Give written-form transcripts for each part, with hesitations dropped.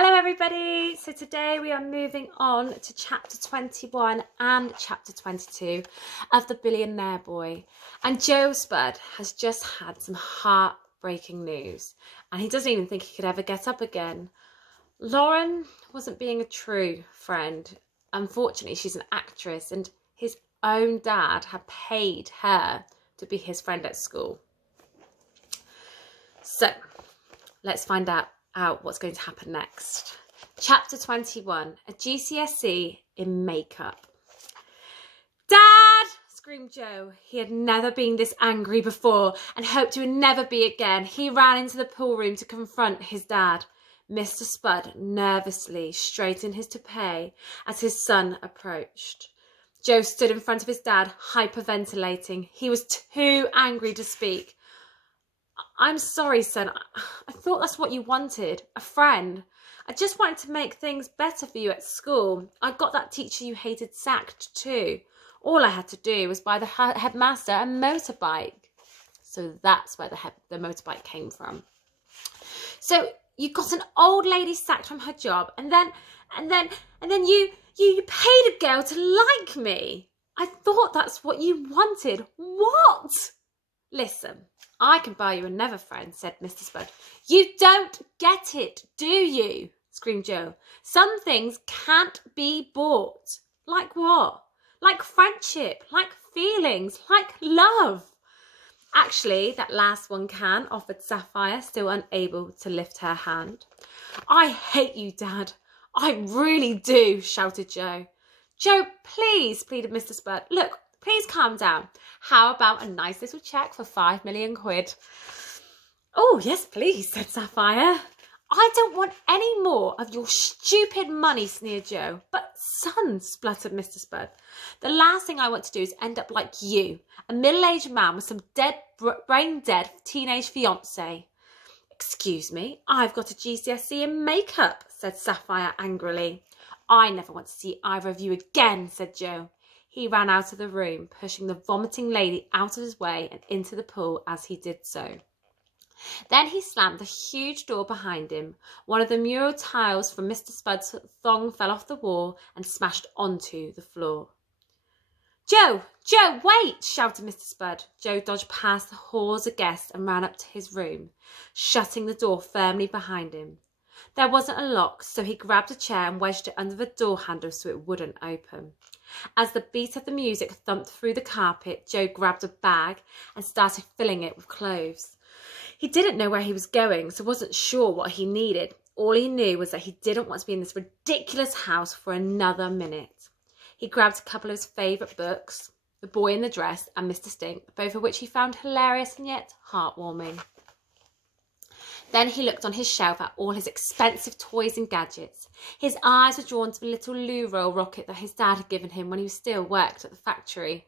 Hello everybody, so today we are moving on to chapter 21 and chapter 22 of The Billionaire Boy. And Joe Spud has just had some heartbreaking news and he doesn't even think he could ever get up again. Lauren wasn't being a true friend. Unfortunately, she's an actress and his own dad had paid her to be his friend at school. So let's find out what's going to happen next. Chapter 21, a GCSE in makeup. Dad! Screamed Joe. He had never been this angry before and hoped he would never be again. He ran into the pool room to confront his dad. Mr. Spud nervously straightened his toupee as his son approached. Joe stood in front of his dad, hyperventilating. He was too angry to speak. I'm sorry, son. I thought that's what you wanted, a friend. I just wanted to make things better for you at school. I got that teacher you hated sacked too. All I had to do was buy the headmaster a motorbike. So that's where the motorbike came from. So you got an old lady sacked from her job, and then you paid a girl to like me. I thought that's what you wanted. What? Listen, I can buy you another friend, said Mr. Spud. You don't get it, do you? Screamed Joe. Some things can't be bought. Like what? Like friendship, like feelings, like love. Actually, that last one can, offered Sapphire, still unable to lift her hand. I hate you, Dad. I really do, shouted Joe. Joe, please, pleaded Mr. Spud. Look, please calm down. How about a nice little cheque for 5 million quid? Oh, yes, please, said Sapphire. I don't want any more of your stupid money, sneered Joe. But, son, spluttered Mr. Spud, the last thing I want to do is end up like you, a middle-aged man with some brain-dead teenage fiancé. Excuse me, I've got a GCSE in makeup, said Sapphire angrily. I never want to see either of you again, said Joe. He ran out of the room, pushing the vomiting lady out of his way and into the pool as he did so. Then he slammed the huge door behind him. One of the mural tiles from Mr. Spud's thong fell off the wall and smashed onto the floor. Joe, wait, shouted Mr. Spud. Joe dodged past the halls of guests and ran up to his room, shutting the door firmly behind him. There wasn't a lock, so he grabbed a chair and wedged it under the door handle so it wouldn't open. As the beat of the music thumped through the carpet, Joe grabbed a bag and started filling it with clothes. He didn't know where he was going, so wasn't sure what he needed. All he knew was that he didn't want to be in this ridiculous house for another minute. He grabbed a couple of his favourite books, The Boy in the Dress and Mr. Stink, both of which he found hilarious and yet heartwarming. Then he looked on his shelf at all his expensive toys and gadgets. His eyes were drawn to the little loo roll rocket that his dad had given him when he still worked at the factory.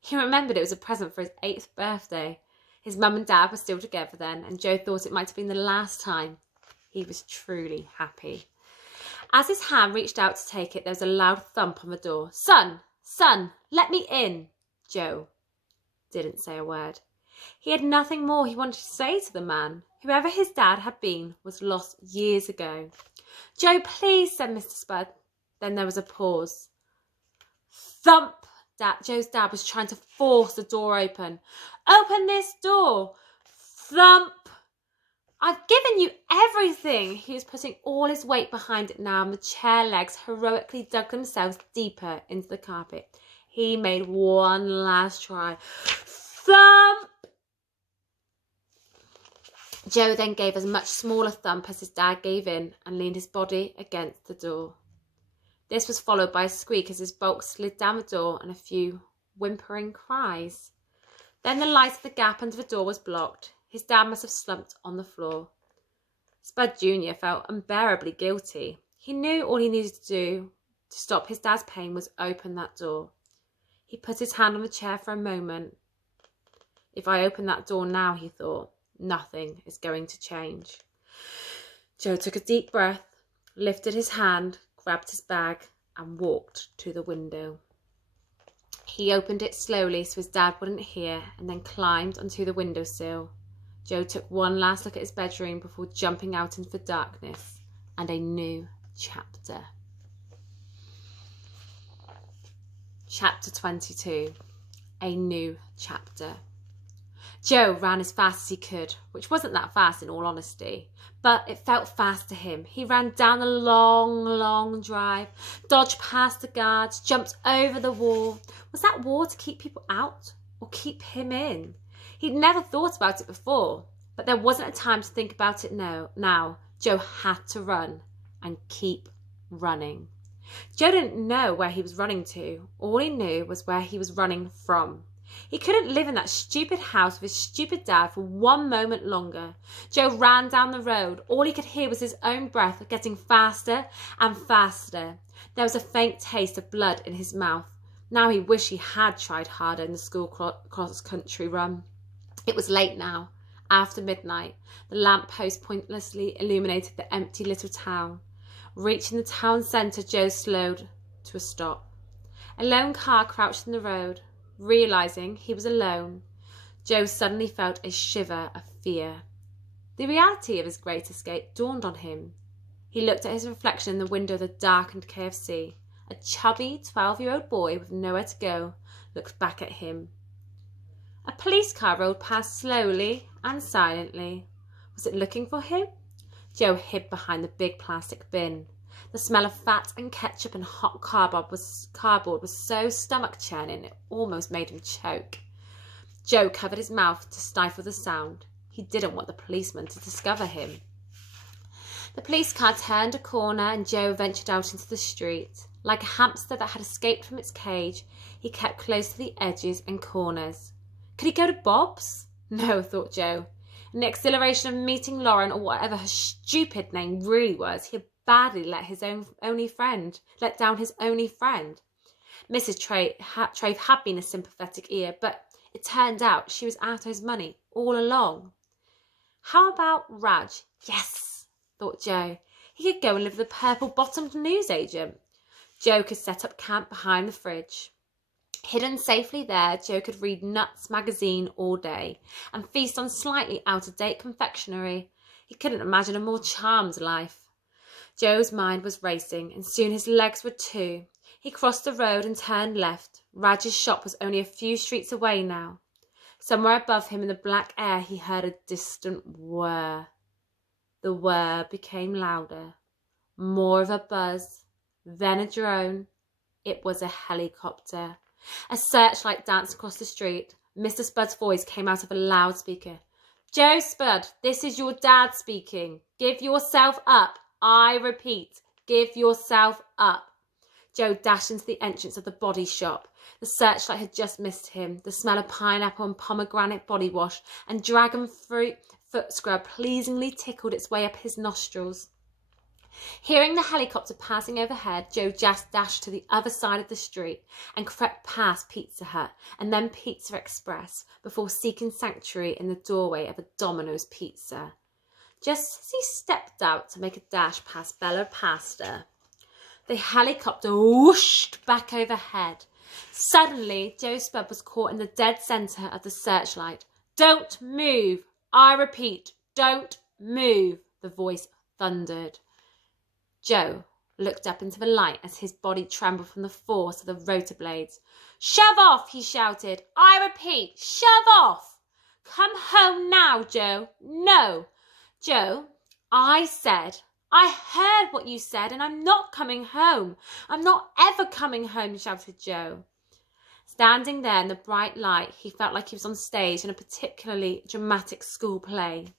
He remembered it was a present for his 8th birthday. His mum and dad were still together then, and Joe thought it might have been the last time. He was truly happy. As his hand reached out to take it, there was a loud thump on the door. Son, let me in. Joe didn't say a word. He had nothing more he wanted to say to the man. Whoever his dad had been was lost years ago. Joe, please, said Mr. Spud. Then there was a pause. Thump! Joe's dad was trying to force the door open. Open this door! Thump! I've given you everything. He was putting all his weight behind it now, and the chair legs heroically dug themselves deeper into the carpet. He made one last try. Thump! Joe then gave a much smaller thump as his dad gave in and leaned his body against the door. This was followed by a squeak as his bulk slid down the door and a few whimpering cries. Then the light of the gap under the door was blocked. His dad must have slumped on the floor. Spud Jr. felt unbearably guilty. He knew all he needed to do to stop his dad's pain was open that door. He put his hand on the chair for a moment. If I open that door now, he thought, nothing is going to change. Joe took a deep breath, lifted his hand, grabbed his bag and walked to the window. He opened it slowly so his dad wouldn't hear and then climbed onto the windowsill. Joe took one last look at his bedroom before jumping out into the darkness and a new chapter. Chapter 22. A new chapter. Joe ran as fast as he could, which wasn't that fast in all honesty, but it felt fast to him. He ran down the long, long drive, dodged past the guards, jumped over the wall. Was that wall to keep people out or keep him in? He'd never thought about it before, but there wasn't a time to think about it now. Joe had to run and keep running. Joe didn't know where he was running to. All he knew was where he was running from. He couldn't live in that stupid house with his stupid dad for one moment longer. Joe ran down the road. All he could hear was his own breath getting faster and faster. There was a faint taste of blood in his mouth. Now he wished he had tried harder in the school cross-country run. It was late now, after midnight. The lamp-post pointlessly illuminated the empty little town. Reaching the town centre, Joe slowed to a stop. A lone car crouched in the road. Realising he was alone, Joe suddenly felt a shiver of fear. The reality of his great escape dawned on him. He looked at his reflection in the window of the darkened KFC. A chubby 12-year-old boy with nowhere to go looked back at him. A police car rolled past slowly and silently. Was it looking for him? Joe hid behind the big plastic bin. The smell of fat and ketchup and hot cardboard was so stomach-churning it almost made him choke. Joe covered his mouth to stifle the sound. He didn't want the policeman to discover him. The police car turned a corner and Joe ventured out into the street. Like a hamster that had escaped from its cage, he kept close to the edges and corners. Could he go to Bob's? No, thought Joe. In the exhilaration of meeting Lauren, or whatever her stupid name really was, he had badly let down his only friend. Mrs. Trave had been a sympathetic ear, but it turned out she was out of his money all along. How about Raj? Yes, thought Joe. He could go and live with a purple-bottomed newsagent. Joe could set up camp behind the fridge. Hidden safely there, Joe could read Nuts magazine all day and feast on slightly out-of-date confectionery. He couldn't imagine a more charmed life. Joe's mind was racing, and soon his legs were too. He crossed the road and turned left. Raj's shop was only a few streets away now. Somewhere above him in the black air he heard a distant whir. The whir became louder. More of a buzz, then a drone. It was a helicopter. A searchlight danced across the street. Mr. Spud's voice came out of a loudspeaker. "Joe Spud, this is your dad speaking. Give yourself up. I repeat, give yourself up." Joe dashed into the entrance of the body shop. The searchlight had just missed him. The smell of pineapple and pomegranate body wash and dragon fruit foot scrub pleasingly tickled its way up his nostrils. Hearing the helicopter passing overhead, Joe just dashed to the other side of the street and crept past Pizza Hut and then Pizza Express before seeking sanctuary in the doorway of a Domino's Pizza. Just as he stepped out to make a dash past Bella Pasta, the helicopter whooshed back overhead. Suddenly, Joe Spud was caught in the dead centre of the searchlight. "Don't move! I repeat, don't move!" the voice thundered. Joe looked up into the light as his body trembled from the force of the rotor blades. "Shove off!" he shouted. "I repeat, shove off! Come home now, Joe. No! Joe, I heard what you said and I'm not coming home. I'm not ever coming home," shouted Joe. Standing there in the bright light, he felt like he was on stage in a particularly dramatic school play.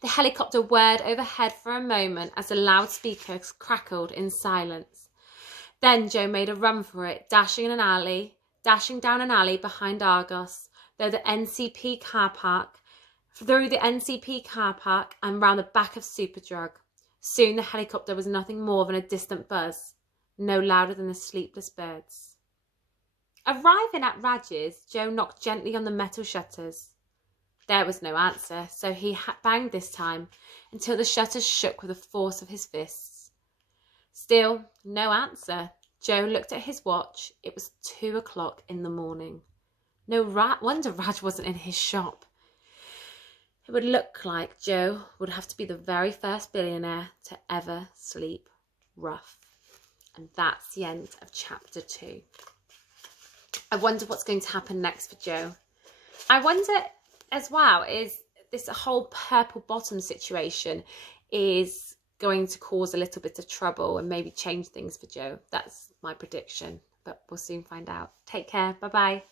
The helicopter whirred overhead for a moment as the loudspeakers crackled in silence. Then Joe made a run for it, dashing down an alley behind Argos, through the NCP car park and round the back of Superdrug. Soon the helicopter was nothing more than a distant buzz, no louder than the sleepless birds. Arriving at Raj's, Joe knocked gently on the metal shutters. There was no answer, so he banged this time until the shutters shook with the force of his fists. Still, no answer. Joe looked at his watch. It was 2 o'clock in the morning. No wonder Raj wasn't in his shop. It would look like Joe would have to be the very first billionaire to ever sleep rough. And that's the end of chapter 2. I wonder what's going to happen next for Joe. I wonder as well, is this whole purple bottom situation is going to cause a little bit of trouble and maybe change things for Joe. That's my prediction, but we'll soon find out. Take care. Bye-bye.